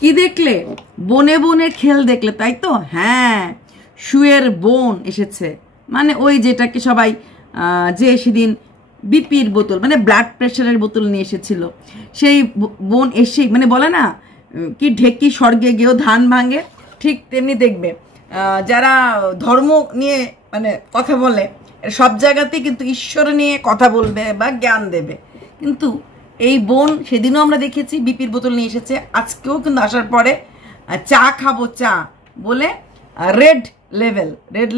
কি দেখলে? বনে বনে খেল দেখলে, তাই তো? হ্যাঁ, শুয়ের বোন এসেছে, মানে ওই যেটাকে সবাই যে সেদিন বিপির বোতল মানে ব্লাড প্রেশারের বোতল নিয়ে এসেছিল, সেই বোন এসেই মানে বলে না কি ঢেকি স্বর্গে গিয়েও ধান ভাঙে, ঠিক তেমনি দেখবে যারা ধর্ম নিয়ে মানে কথা বলে সব জায়গাতেই কিন্তু ঈশ্বর নিয়ে কথা বলবে বা জ্ঞান দেবে। কিন্তু এই বোন সেদিনও আমরা দেখেছি বিপির বোতল নিয়ে এসেছে, আজকেও কিন্তু আসার পরে চা খাবো চা বলে রেড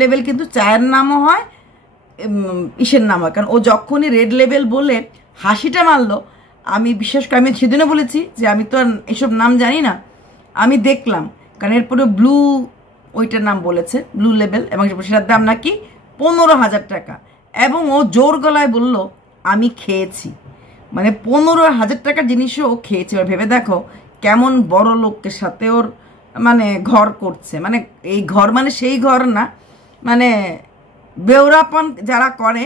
লেভেল কিন্তু চায়ের নামও হয়, ইসের নাম হয়। কারণ ও যখনই রেড লেভেল বলে হাসিটা মারলো, আমি বিশেষ করে আমি সেদিনও বলেছি যে আমি তো আর এসব নাম জানি না, আমি দেখলাম। কারণ এরপরে ব্লু ওইটার নাম বলেছে, ব্লু লেভেল, এবং সেটার দাম নাকি 15,000 টাকা। এবং ও জোর গলায় বলল আমি খেয়েছি, মানে 15,000 টাকার জিনিসও ও খেয়েছে। এবার ভেবে দেখো কেমন বড় লোকের সাথে ওর মানে ঘর করছে, মানে এই ঘর মানে সেই ঘর না, মানে বেউরাপন যারা করে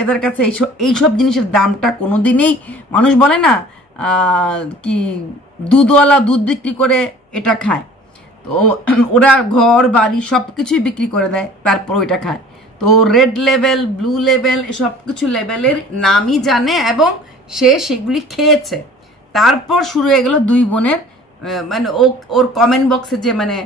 এদের কাছে এইসব জিনিসের দামটা কোনো দিনেই, মানুষ বলে না কি দুধওয়ালা দুধ বিক্রি করে এটা খায়, তো ওরা ঘর বাড়ি সব কিছুই বিক্রি করে দেয় তারপর ওইটা খায়। তো রেড লেভেল ব্লু লেভেল সব কিছু লেভেলের নামই জানে এবং সে সেগুলি খেয়েছে। তারপর শুরু হয়ে গেল দুই বোনের মানে ওর কমেন্ট বক্সে যে মানে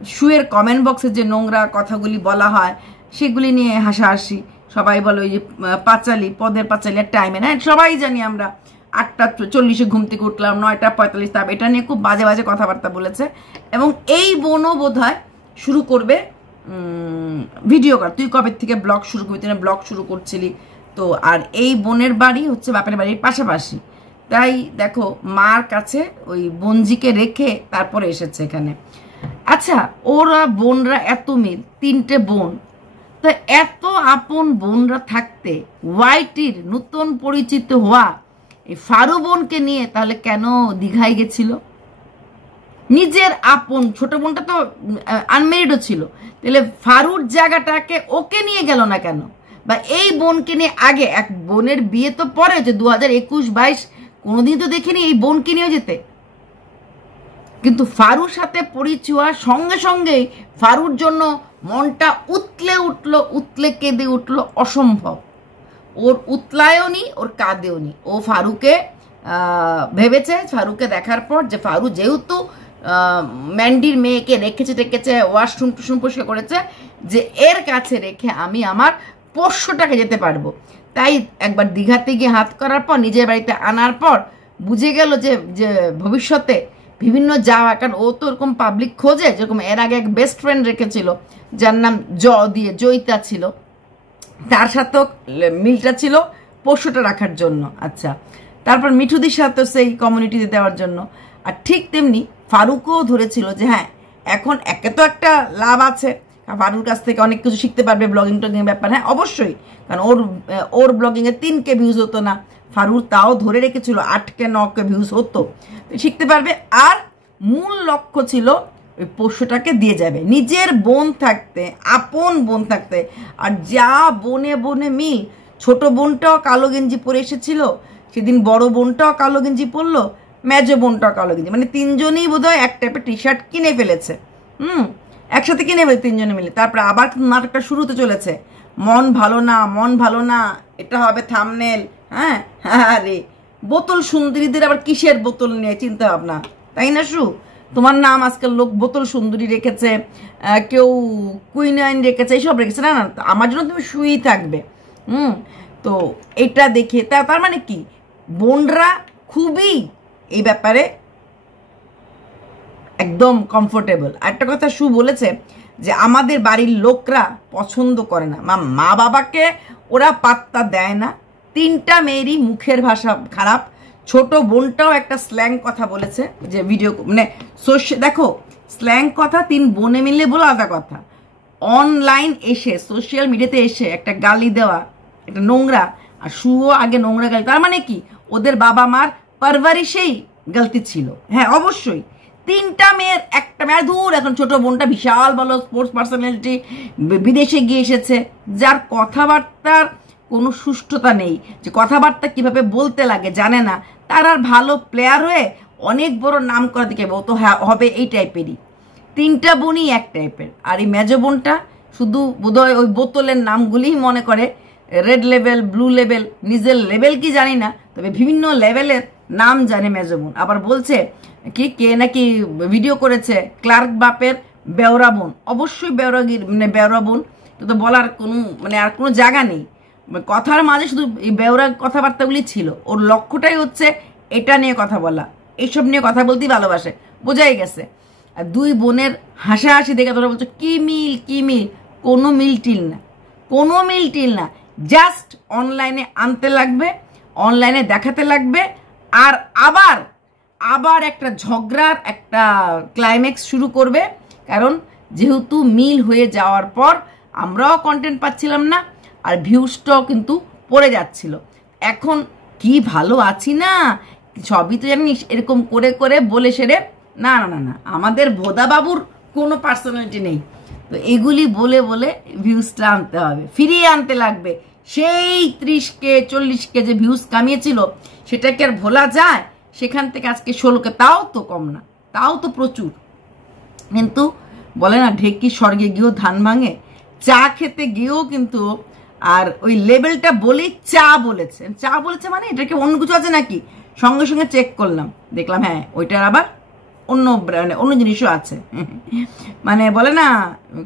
শুয়ের কমেন্ট বক্সে যে নোংরা কথাগুলি বলা হয় সেগুলি নিয়ে হাসাহাসি, সবাই বলে ওই যে পাঁচালি পদের পাঁচালি আর টাইমে না, সবাই জানি আমরা 8:40 ঘুম থেকে উঠলাম, 9:45 তাপ, এটা নিয়ে খুব বাজে বাজে কথাবার্তা বলেছে। এবং এই বোনও বোধহয় শুরু করবে ভিডিও কর, তুই কবে থেকে ব্লগ শুরু করবি, তুই ব্লগ শুরু করছিলি তো। আর এই বোনের বাড়ি হচ্ছে বাপের বাড়ির পাশাপাশি, তাই দেখো মার কাছে ওই বোনজিকে রেখে তারপরে এসেছে এখানে। আচ্ছা, ওরা বোনরা এত মিল, 3টে বোন, তো এত আপন বোনরা থাকতে ওয়াইটির নতুন পরিচিত হওয়া এই ফারু বোনকে নিয়ে তাহলে কেন দীঘায় গেছিল? নিজের আপন ছোট বোনটা তো আনমেরিডও ছিল, তাহলে ফারুর জায়গাটাকে ওকে নিয়ে গেল না কেন? বা এই বোনকে নিয়ে আগে, এক বোনের বিয়ে তো পরে হচ্ছে 2021-22, কোনোদিন তো দেখিনি এই বোনকে নিয়ে যেতে। কিন্তু ফারুর সাথে পরিচয় সঙ্গে সঙ্গেই ফারুর জন্য মনটা উতলে কেঁদে উঠলো অসম্ভব। ওর উতলায়ও নি ওর কাঁদেও নি, ও ফারুকে ভেবেছে ফারুকে দেখার পর যে ফারু যেহেতু ম্যান্ডির মেয়েকে রেখেছে ওয়াশরুম টুশরুম পরিষ্কার করেছে, যে এর কাছে রেখে আমি আমার পোষ্যটাকে যেতে পারবো। তাই একবার দীঘাতে গিয়ে হাত করার পর নিজের বাড়িতে আনার পর বুঝে গেল যে ভবিষ্যতে বিভিন্ন যাওয়া, কারণ ও তো ওরকম পাবলিক খোঁজে, যেরকম এর আগে এক বেস্ট ফ্রেন্ড রেখেছিল যার নাম জয়িতা ছিল, তার সাথেও মিলটা ছিল পোষ্যটা রাখার জন্য। আচ্ছা, তারপর মিঠুদির সাথে সেই কমিউনিটিতে দেওয়ার জন্য। আর ঠিক তেমনি ফারুকও ধরেছিল যে হ্যাঁ এখন একে তো একটা লাভ আছে, ফারুর কাছ থেকে অনেক কিছু শিখতে পারবে ব্লগিং টগিং ব্যাপার। হ্যাঁ অবশ্যই, কারণ ওর ব্লগিংয়ে 3K ভিউজ হতো না, ফারুর তাও ধরে রেখেছিল 8K 9K ভিউজ হতো, শিখতে পারবে। আর মূল লক্ষ্য ছিল ওই পোষ্যটাকে দিয়ে যাবে নিজের বোন থাকতে, আপন বোন থাকতে। আর যা বনে বনে মিল, ছোট বোনটাও কালো গেঞ্জি পরে এসেছিল সেদিন, বড় বোনটাও কালো গেঞ্জি পরলো, মেজো বোনটাও কালো গেঞ্জি, মানে 3জনই বোধহয় এক টাইপের টি শার্ট কিনে ফেলেছে। একসাথে কিনে ফেলে 3জনে মিলে। তারপরে আবার নাটকটা শুরুতে চলেছে, মন ভালো না, এটা হবে থাম্বনেল। হ্যাঁ রে, বোতল সুন্দরীদের আবার কিসের বোতল নিয়ে চিন্তা ভাবনা, তাই না? তোমার নাম আজকাল লোক বোতল সুন্দরী রেখেছে, কেউ কুইন আইন রেখেছে, এইসব রেখেছে। না আমার জন্য তুমি শুয়েই থাকবে। তো এটা দেখে তার মানে কি বোনরা খুবই এই ব্যাপারে একদম কমফোর্টেবল। একটা কথা বলেছে যে আমাদের বাড়ির লোকরা পছন্দ করে না, মা বাবাকে ওরা পাত্তা দেয় না, 3টা মেয়েরই মুখের ভাষা খারাপ। ছোট বোনটাও একটা স্ল্যাং কথা বলেছে, যে ভিডিও মানে দেখো স্ল্যাং কথা 3 বোনে মিললে বলে আলাদা কথা, অনলাইন এসে সোশ্যাল মিডিয়াতে এসে একটা গালি দেওয়া, একটা নোংরা। আর শুও আগে নোংরা গালি, তার মানে কি ওদের বাবা মার পারভারিশেই গলতি ছিল। হ্যাঁ অবশ্যই, 3টা মেয়ের একটা মেয়ে দূর, এখন ছোট বোনটা বিশাল বলো স্পোর্টস পার্সোনালিটি, বিদেশে গিয়ে এসেছে, যার কথাবার্তার কোনো সুষ্ঠুতা নেই, যে কথাবার্তা কিভাবে বলতে লাগে জানে না, তার আর ভালো প্লেয়ার হয়ে অনেক বড় নাম করা দিকে ও তো হবে এই টাইপেরই। 3টা বোনই এক টাইপের। আর এই মেজো বোনটা শুধু বোধহয় ওই বোতলের নামগুলিই মনে করে, রেড লেভেল, ব্লু লেভেল, নিজের লেভেল কি জানি না, তবে বিভিন্ন লেভেলের নাম জানে মেজো বোন। আবার বলছে কি কে নাকি ভিডিও করেছে ক্লার্ক বাপের বেওরা বোন। অবশ্যই বেওরা বোন, তো বলার কোনো আর কোনো জায়গা নেই। কথার মাঝে শুধু এই বেওরা কথাবার্তাগুলি ছিল। ওর লক্ষ্যটাই হচ্ছে এটা নিয়ে কথা বলা, এইসব নিয়ে কথা বলতেই ভালোবাসে, বোঝাই গেছে। আর 2 বোনের হাসাহাসি দেখে তোরা বলছো কি মিল, কোনো মিল টিল না, জাস্ট অনলাইনে আনতে লাগবে, অনলাইনে দেখাতে লাগবে, আর আবার একটা ঝগড়ার একটা ক্লাইম্যাক্স শুরু করবে। কারণ যেহেতু মিল হয়ে যাওয়ার পর আমরাও কন্টেন্ট পাচ্ছিলাম না, আর ভিউজটাও কিন্তু পড়ে যাচ্ছিল। এখন কি ভালো আছি না, সবই তো জানিস এরকম করে করে বলে সেরে না, আমাদের ভোদা বাবুর কোনো পার্সোনালিটি নেই। তো এগুলি বলে বলে ভিউজটা আনতে হবে, ফিরিয়ে আনতে লাগবে। সেই 30K 40K যে ভিউজ কামিয়েছিল সেটাকে আর ভোলা যায়? সেখান থেকে আজকে 16K, তাও তো কম না, তাও তো প্রচুর। কিন্তু বলে না ঢেকি স্বর্গে গিয়েও ধান ভাঙে, চা খেতে গিয়েও কিন্তু আর ওই লেবেলটা বলেই চা বলেছে মানে এটাকে অন্য কিছু আছে নাকি? সঙ্গে সঙ্গে চেক করলাম, দেখলাম হ্যাঁ ওইটার আবার অন্য জিনিসও আছে। মানে বলে না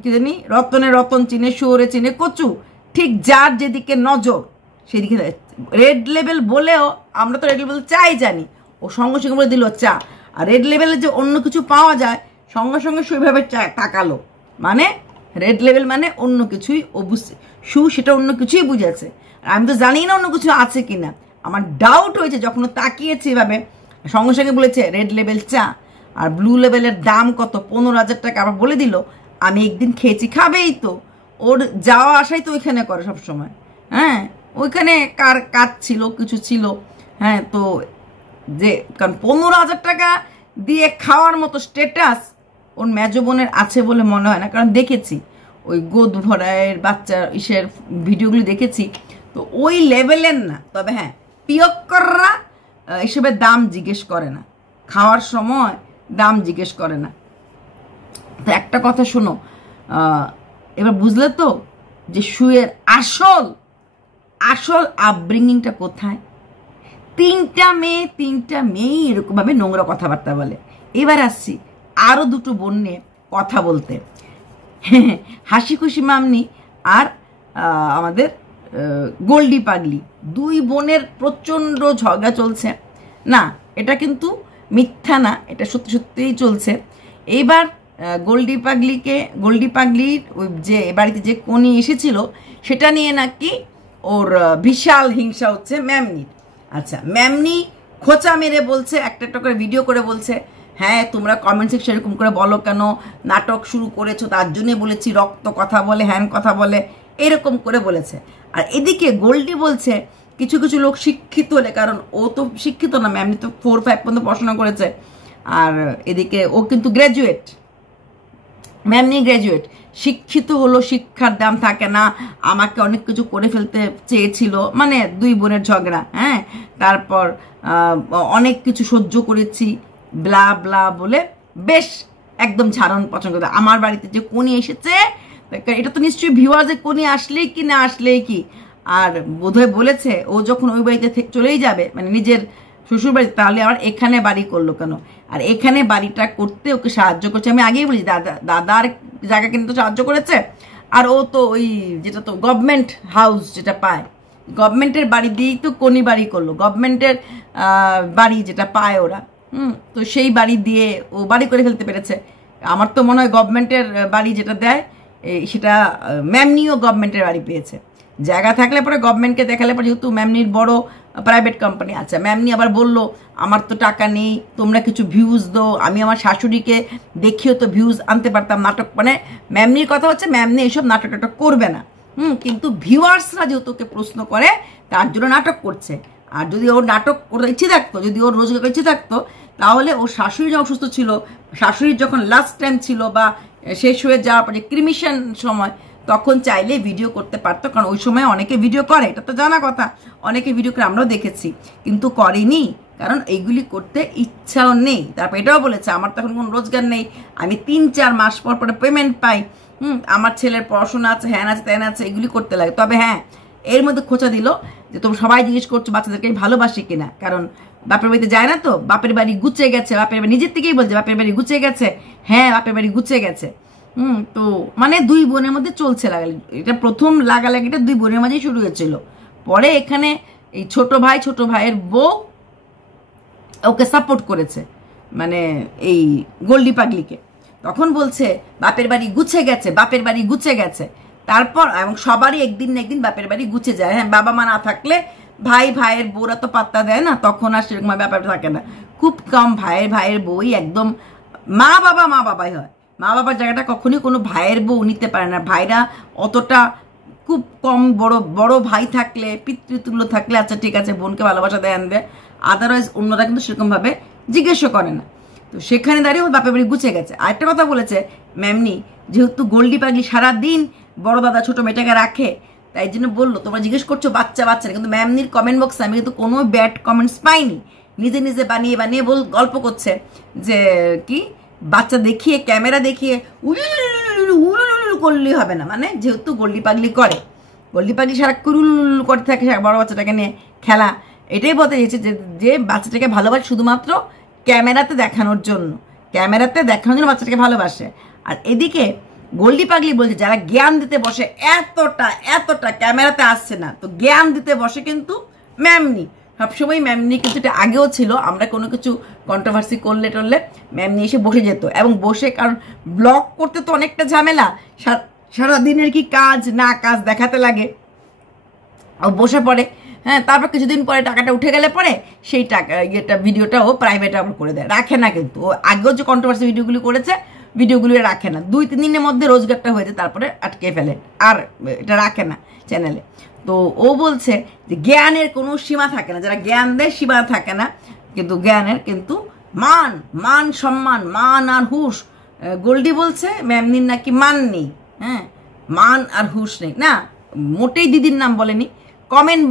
কি জানি, রতনে রতন চিনে শুয়োরে চিনে কচু, ঠিক যার যেদিকে নজর সেদিকে। রেড লেবেল বলেও আমরা তো রেড লেবেল চাই জানি, ও সঙ্গে সঙ্গে বলে দিল চা। আর রেড লেবেলে যে অন্য কিছু পাওয়া যায় সঙ্গে সঙ্গে সেইভাবে তাকালো, মানে রেড লেবেল মানে অন্য কিছুই ও বুঝছে, সেটা অন্য কিছুই বুঝেছে। আর আমি তো জানি না অন্য কিছু আছে কিনা, আমার ডাউট হয়েছে যখন তাকিয়েছি এভাবে, সঙ্গে সঙ্গে বলেছে রেড লেবেল চা। আর ব্লু লেভেলের দাম কত, 15,000 টাকা। আবার বলে দিল আমি একদিন খেয়েছি, খাবেই তো, ওর যাওয়া আসাই তো ওইখানে করে সবসময়। হ্যাঁ, ওইখানে কাজ ছিল, কিছু ছিল। হ্যাঁ, তো যে কারণ 15,000 টাকা দিয়ে খাওয়ার মতো স্টেটাস ওর মেজো বোনের আছে বলে মনে হয় না। কারণ দেখেছি ওই গোদ ভরায়ের বাচ্চার ভিডিওগুলি দেখেছি, তো ওই লেভেলের না। তবে হ্যাঁ, পিয়ক্কররা এসবের দাম জিজ্ঞেস করে না, খাওয়ার সময় দাম জিজ্ঞেস করে না। তো একটা কথা শোনো, এবার বুঝলে তো যে শুয়ের আসল আপব্রিঙ্গিংটা কোথায়? 3টা মেয়েই এরকমভাবে নোংরা কথাবার্তা বলে। এবার আসছি আরো 2টো বোন নিয়ে কথা বলতে, হাসি খুশি মামনি আর আমাদের গোল্ডি পাগলি। 2 বোনের প্রচণ্ড ঝগড়া চলছে না, এটা কিন্তু মিথ্যা না, এটা সত্যি সত্যিই চলছে। এইবার গোল্ডি পাগলির ওই যে বাড়িতে যে কোনি এসেছিল সেটা নিয়ে নাকি ওর বিশাল হিংসা হচ্ছে ম্যামনির। আচ্ছা, ম্যামনি খোঁচা মেরে বলছে, একটা করে ভিডিও করে বলছে, হ্যাঁ তোমরা কমেন্ট সেকশন এরকম করে বলো কেন, নাটক শুরু করেছো তার জন্যে বলেছি, রক্ত কথা বলে, হ্যান কথা বলে, এরকম করে বলেছে। আর এদিকে গোল্ডি বলছে কিছু কিছু লোক শিক্ষিত হলে, কারণ ও তো শিক্ষিত না, ম্যামনি তো 4-5 পর্যন্ত পড়াশোনা করেছে, আর এদিকে ও কিন্তু গ্র্যাজুয়েট, ম্যামনি গ্র্যাজুয়েট, শিক্ষিত হলো, শিক্ষার দাম থাকে না, আমাকে অনেক কিছু করে ফেলতে চেয়েছিল, মানে 2 বোনের ঝগড়া। হ্যাঁ, তারপর অনেক কিছু সহ্য করেছি ব্লা ব্লা বলে বেশ একদম ঝাড়ন পছন্দ করে। আমার বাড়িতে যে কোনি এসেছে, এটা তো নিশ্চয়ই ভিউয়ার্স, কোনি আসলেই কি না আসলেই কি। আর বোধহয় বলেছে ও যখন ওই বাড়িতে চলেই যাবে, মানে নিজের শ্বশুর বাড়িতে, তাহলে আবার এখানে বাড়ি করলো কেন? আর এখানে বাড়িটা করতে ওকে সাহায্য করছে, আমি আগেই বলি দাদার জায়গা কিন্তু সাহায্য করেছে। আর ও তো ওই যেটা তো গভর্নমেন্ট হাউস যেটা পায়, গভর্নমেন্টের বাড়ি দিয়েই তো কোনি বাড়ি করলো, গভর্নমেন্টের বাড়ি যেটা পায় ওরা, তো সেই বাড়ি দিয়ে ও বাড়ি করে ফেলতে পেরেছে। আমার তো মনে হয় গভর্নমেন্টের বাড়ি যেটা দেয় সেটা ম্যামনিও গভর্নমেন্টের বাড়ি পেয়েছে। জায়গা থাকলে পরে গভর্নমেন্টকে দেখালে পরে, যেহেতু ম্যামনির বড় প্রাইভেট কোম্পানি আছে। ম্যামনি আবার বললো আমার তো টাকা নেই, তোমরা কিছু ভিউজ দাও, আমি আমার শাশুড়িকে দেখিও তো ভিউজ আনতে পারতাম, নাটক, মানে ম্যামনির কথা হচ্ছে ম্যামনি এইসব নাটক টাটক করবে না। কিন্তু ভিউয়ার্সরা যেহেতু ওকে প্রশ্ন করে তার জন্য নাটক করছে। আর যদি ওর নাটক করতে ইচ্ছে থাকতো, যদি ওর রোজগার ইচ্ছে থাকতো, তাহলে ওর শাশুড়ি যখন অসুস্থ ছিল, শাশুড়ির যখন লাস্ট টাইম ছিল বা শেষ হয়ে যাওয়ার পরে ক্রিমিশন সময়, তখন চাইলে ভিডিও করতে পারতো। কারণ ওই সময় অনেকে ভিডিও করে, এটা তো জানা কথা, অনেকে ভিডিও করে, আমরাও দেখেছি, কিন্তু করেনি। কারণ এইগুলি করতে ইচ্ছাও নেই। তারপর এটাও বলেছে আমার তখন কোনো রোজগার নেই, আমি 3-4 মাস পর পরে পেমেন্ট পাই, আমার ছেলের পড়াশোনা আছে, হ্যান আছে ত্যান আছে, এগুলি করতে লাগে। তবে হ্যাঁ, এর মধ্যে খোঁচা দিল যে তোমরা সবাই জিজ্ঞেস করছো বাচ্চাদেরকে আমি ভালোবাসি কিনা, কারণ বাপের বাড়িতে যায় না তো, বাপের বাড়ি গুছে গেছে, বাপের বাড়ি নিজের থেকেই বলছে বাপের বাড়ি গুছে গেছে, হ্যাঁ বাপের বাড়ি গুছে গেছে। তো মানে 2 বোনের মধ্যে চলছে লাগালি, এটা প্রথম লাগালাগিটা 2 বোনের মাঝেই শুরু হয়েছিল। পরে এখানে এই ছোট ভাইয়ের বউ ওকে সাপোর্ট করেছে, মানে এই গোল্ডি পাগলিকে। তখন বলছে বাপের বাড়ি গুছে গেছে, বাপের বাড়ি গুছে গেছে। তারপর এবং সবারই একদিন না একদিন বাপের বাড়ি গুছে যায়। হ্যাঁ, বাবা মা না থাকলে ভাইয়ের বউরা তো পাত্তা দেয় না, তখন আর সেরকম ব্যাপার থাকে না। খুব কম ভাইয়ের বউই একদম মা বাবাই হয়। মা বাবার জায়গাটা কখনোই কোনো ভাইয়ের বউ নিতে পারে না। ভাইরা অতটা খুব কম, বড় ভাই থাকলে, পিতৃতুল্য থাকলে আচ্ছা ঠিক আছে বোনকে ভালোবাসা দেয় আনবে, আদারওয়াইজ অন্যরা কিন্তু সেরকমভাবে জিজ্ঞেসও করে না। তো সেখানে দাঁড়িয়ে ওর বাপের বাড়ি গুছিয়ে গেছে। আরেকটা কথা বলেছে ম্যামনি, যেহেতু গোল্ডি পাগলি সারাদিন বড় দাদা ছোট মেয়েটাকে রাখে, তাই জন্য বললো তোমরা জিজ্ঞেস করছো বাচ্চা, কিন্তু ম্যামনির কমেন্ট বক্সে আমি কিন্তু কোনো ব্যাড কমেন্টস পাইনি। নিজে বানিয়ে গল্প করছে যে কি বাচ্চা দেখিয়ে, ক্যামেরা দেখিয়ে উলুলুলু করলেই হবে না, মানে যেহেতু গোল্ডি পাগলি করে, গোল্ডি পাগলি সারাক্ষণ উলুলুলু করতে থাকে বড় বাচ্চাটাকে নিয়ে খেলা, এটাই বলতে চেয়েছে যে বাচ্চাটাকে ভালোবাসে শুধুমাত্র ক্যামেরাতে দেখানোর জন্য, বাচ্চাটাকে ভালোবাসে। আর এদিকে গোল্ডি পাগলি বলছে যারা জ্ঞান দিতে বসে এতটা ক্যামেরাতে আসছে না, তো জ্ঞান দিতে বসে কিন্তু ম্যামনি। সবসময় ম্যামনি কিন্তু এটা আগেও ছিল, আমরা কোনো কিছু কন্ট্রোভার্সি করলে টরলে ম্যামনি এসে বসে যেত, এবং বসে, কারণ ব্লগ করতে তো অনেকটা ঝামেলা, সারাদিনের কি কাজ না কাজ দেখাতে লাগে, ও বসে পড়ে। হ্যাঁ, তারপর কিছুদিন পরে টাকাটা উঠে গেলে পরে সেই টাকা ভিডিওটা ও প্রাইভেট আবার করে দেয়, রাখে না। কিন্তু ও আগেও যে কন্ট্রোভার্সি ভিডিওগুলি করেছে, ভিডিওগুলি রাখে না, 2-3 দিনের মধ্যে রোজগারটা হয়েছে তারপরে আটকে ফেলে, আর এটা রাখে না চ্যানেলে। তো ও বলছে যে জ্ঞানের কোনো সীমা থাকে না, যারা জ্ঞান দেয় সীমা থাকে না, কিন্তু জ্ঞানের কিন্তু মান সম্মান, মান আর হুশ। গোল্ডি বলছে ম্যামনির নাকি মান নেই, হ্যাঁ মান আর হুশ নেই, না মোটেই দিদির নাম বলেনি, কমেন্ট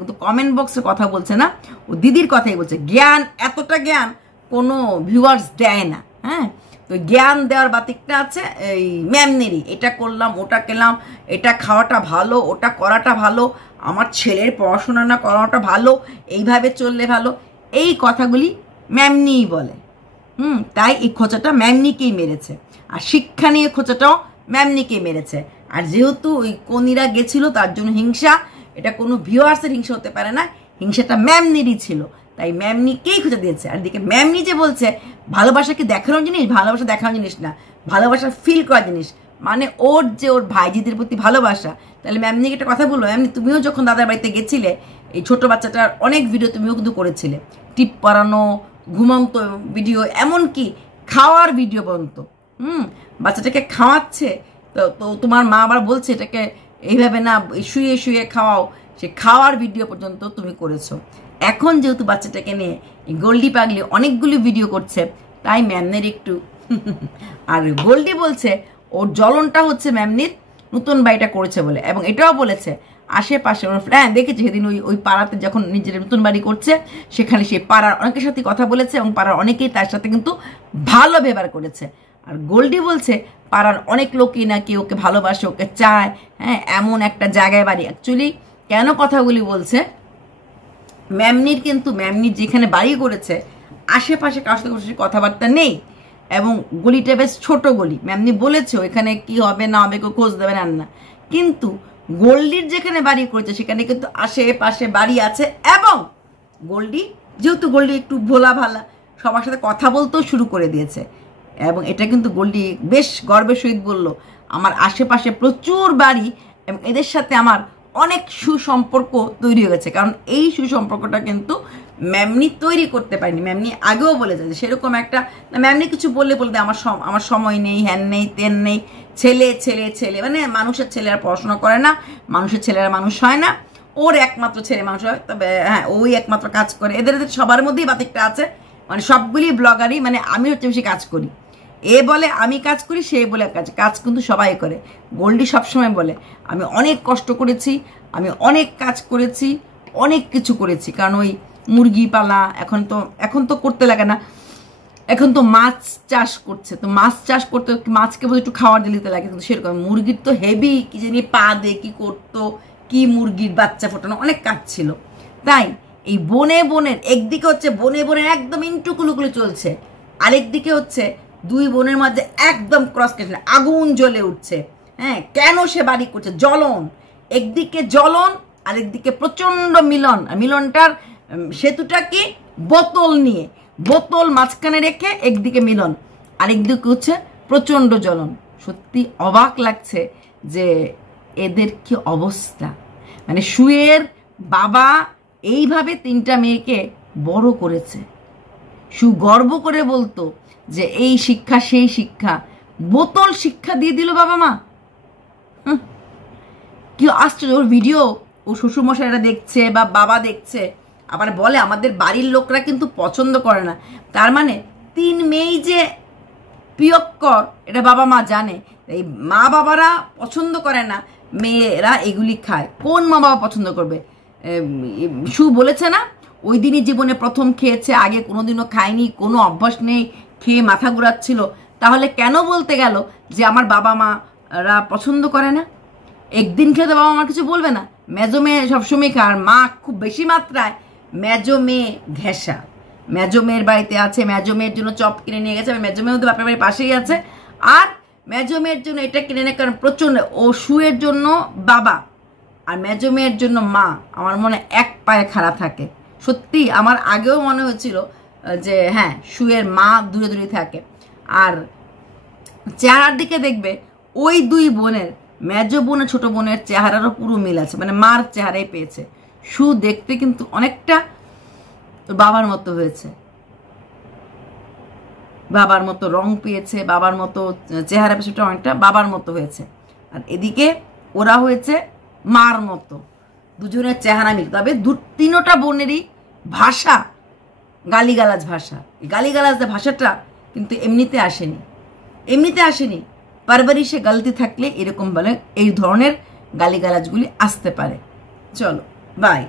কিন্তু কমেন্ট বক্সের কথা বলছে না, ও দিদির কথাই বলছে। জ্ঞান, এতটা জ্ঞান কোনো ভিউয়ার্স দেয় না। হ্যাঁ, তো জ্ঞান দেওয়ার বাতিকটা আছে এই ম্যামনেরই, এটা করলাম ওটা খেলাম, এটা খাওয়াটা ভালো, ওটা করাটা ভালো, আমার ছেলের পড়াশোনা না করাটা ভালো, এইভাবে চললে ভালো, এই কথাগুলি ম্যামনিই বলে। তাই এই খোঁচাটা ম্যামনিকেই মেরেছে, আর শিক্ষা নিয়ে খোঁচাটাও ম্যামনিকেই মেরেছে। আর যেহেতু ওই কনিরা গেছিল তার জন্য হিংসা, এটা কোনো ভিউয়ার্সের হিংসা হতে পারে না, হিংসাটা ম্যামনিরই ছিল, তাই ম্যামনিকেই খুঁজে দিয়েছে। আর দিকে ম্যামনি যে বলছে ভালোবাসা কি দেখানোর জিনিস, ভালোবাসা দেখানোর জিনিস না, ভালোবাসা ফিল করার জিনিস, মানে ওর ভাইজিদের প্রতি ভালোবাসা। তাহলে ম্যামনিকে একটা কথা বললো, ম্যামনি তুমিও যখন দাদার বাড়িতে গেছিলে, এই ছোট বাচ্চাটার অনেক ভিডিও তুমিও কিন্তু করেছিলে, টিপ পরানো, ঘুমন্ত ভিডিও, এমনকি খাওয়ার ভিডিও পর্যন্ত। বাচ্চাটাকে খাওয়াচ্ছে, তো তোমার মা আবার বলছে এটাকে এইভাবে না শুয়ে শুয়ে খাওয়াও, সে খাওয়ার ভিডিও পর্যন্ত তুমি করেছো। এখন যেহেতু বাচ্চাটাকে নিয়ে গোল্ডি পাগলি অনেকগুলি ভিডিও করছে, তাই ম্যামনের একটু আর গোল্ডি বলছে ওর জ্বলনটা হচ্ছে ম্যামনির নতুন বাড়িটা করেছে বলে, এবং এটাও বলেছে আশেপাশে ওর ফ্রেন্ড দেখেছে সেদিন ওই পাড়াতে যখন নিজের নতুন বাড়ি করছে, সেখানে সে পাড়ার অনেকের সাথে কথা বলেছে, এবং পাড়ার অনেকেই তার সাথে কিন্তু ভালো ব্যবহার করেছে। আর গোল্ডি বলছে পাড়ার অনেক লোকই নাকি ওকে ভালোবাসে, ওকে চায়, হ্যাঁ এমন একটা জায়গায় বাড়ি। অ্যাকচুয়ালি কেন কথাগুলি বলছে, ম্যামনির যেখানে বাড়ি করেছে আশেপাশে কারোর সাথে কথাবার্তা নেই, এবং গলিটা বেশ ছোট গলি। ম্যামনি বলেছে এখানে কি হবে না হবে কেউ খোঁজ দেবে না, কিন্তু গোল্ডির যেখানে বাড়ি করেছে সেখানে কিন্তু আশেপাশে বাড়ি আছে, এবং যেহেতু গোল্ডি একটু ভোলা ভালা, সবার সাথে কথা বলতেও শুরু করে দিয়েছে, এবং এটা কিন্তু গোল্ডি বেশ গর্বের সহিত বললো আমার আশেপাশে প্রচুর বাড়ি, এবং এদের সাথে আমার অনেক সুসম্পর্ক তৈরি হয়েছে। কারণ এই সুসম্পর্কটা কিন্তু ম্যামনি তৈরি করতে পারেনি, ম্যামনি আগেও বলেছে যে সেরকম একটা, ম্যামনি কিছু বললে আমার সময় নেই, হ্যান নেই তেন নেই, ছেলে মানে মানুষের ছেলে আর পড়াশোনা করে না, মানুষের ছেলেরা মানুষ হয় না, ওর একমাত্র ছেলে মানুষ হয়, তবে হ্যাঁ ওই একমাত্র কাজ করে, এদের সবার মধ্যেই বাতিকটা আছে, মানে সবগুলি ব্লগারই, মানে আমি হচ্ছে বেশি কাজ করি, এ বলে আমি কাজ করি, সে বলে কাজ কিন্তু সবাই করে। গোল্ডি সবসময় বলে আমি অনেক কষ্ট করেছি, আমি অনেক কাজ করেছি, অনেক কিছু করেছি, কারণ ওই মুরগি পালা, এখন তো করতে লাগে না, এখন তো মাছ চাষ করছে। তো মাছ চাষ করতে মাছকে বোধ একটু খাবার দিতে লাগে, কিন্তু সেরকম মুরগির তো হেভি কি জানি পা দিয়ে কি করতো, কি মুরগির বাচ্চা ফোটানো, অনেক কাজ ছিল। তাই এই বোনের একদিকে হচ্ছে বোনের একদম ইন্টুকুলুকুলি চলছে, আরেকদিকে হচ্ছে দুই বোনের মধ্যে একদম ক্রস কেটে আগুন জ্বলে উঠছে। হ্যাঁ, কেন সে বাড়ি করছে, জ্বলন, একদিকে জ্বলন আরেকদিকে প্রচন্ড মিলন। আর মিলনটার সেতুটা কি, বোতল নিয়ে, বোতল মাঝখানে রেখে একদিকে মিলন, আরেকদিকে হচ্ছে প্রচন্ড জ্বলন। সত্যি অবাক লাগছে যে এদের কি অবস্থা। মানে সুয়ের বাবা এইভাবে 3টা মেয়েকে বড় করেছে। সু গর্ব করে বলতো যে এই শিক্ষা সেই শিক্ষা, বোতল শিক্ষা দিয়ে দিল বাবা মা। কি আশ্চর্য। ওর ভিডিও ও শ্বশুরমশাইরা দেখছে বা বাবা দেখছে, আবার বলে আমাদের বাড়ির লোকরা কিন্তু পছন্দ করে না। তার মানে 3 মেয়েই যে প্রিয়কর এটা বাবা মা জানে। এই মা বাবারা পছন্দ করে না, মেয়েরা এগুলি খায়। কোন মা বাবা পছন্দ করবে? সু বলেছে না ওই দিনই জীবনে প্রথম খেয়েছে, আগে কোনোদিনও খায়নি, কোনো অভ্যাস নেই, খেয়ে মাথা ঘুরাচ্ছিল। তাহলে কেন বলতে গেল যে আমার বাবা মারা পছন্দ করে না? একদিন খেতে বাবা মা কিছু বলবে না? মেজো মেয়ে সবসময় খায়, আর মা খুব বেশি মাত্রায় মেজো মেয়ে ঘেঁষা। মেজো মেয়ের বাড়িতে আছে, মেজো মেয়ের জন্য চপ কিনে নিয়ে গেছে, মেজো মেয়ে বাপের বাড়ির পাশেই আছে, আর মেজো মেয়ের জন্য এটা কিনে নেয়, কারণ প্রচন্ড ও সুয়ের জন্য বাবা আর মেজো মেয়ের জন্য মা আমার মনে এক পায়ে খাড়া থাকে। সত্যি আমার আগেও মনে হচ্ছিল যে হ্যাঁ সুয়ের মা দূরে দূরে থাকে। আর চেহারার দিকে দেখবে ওই 2 বোনের, মেজো বোন ছোট বোনের চেহারারও পুরো মিল আছে, মানে মার চেহারাই পেয়েছে। সু দেখতে কিন্তু অনেকটা বাবার মতো হয়েছে, বাবার মতো রং পেয়েছে, বাবার মতো চেহারা পেছনটা অনেকটা বাবার মতো হয়েছে। আর এদিকে ওরা হয়েছে মার মতো, দুজনের চেহারা মিল। তবে 3টা বোনেরই ভাষা গালিগালাজ ভাষা। গালিগালাজ ভাষাটা কিন্তু এমনিতে আসেনি, পারবরিশে গলতি থাকলে এরকম বলে এই ধরনের গালিগালাজগুলি আসতে পারে। চলো বাই।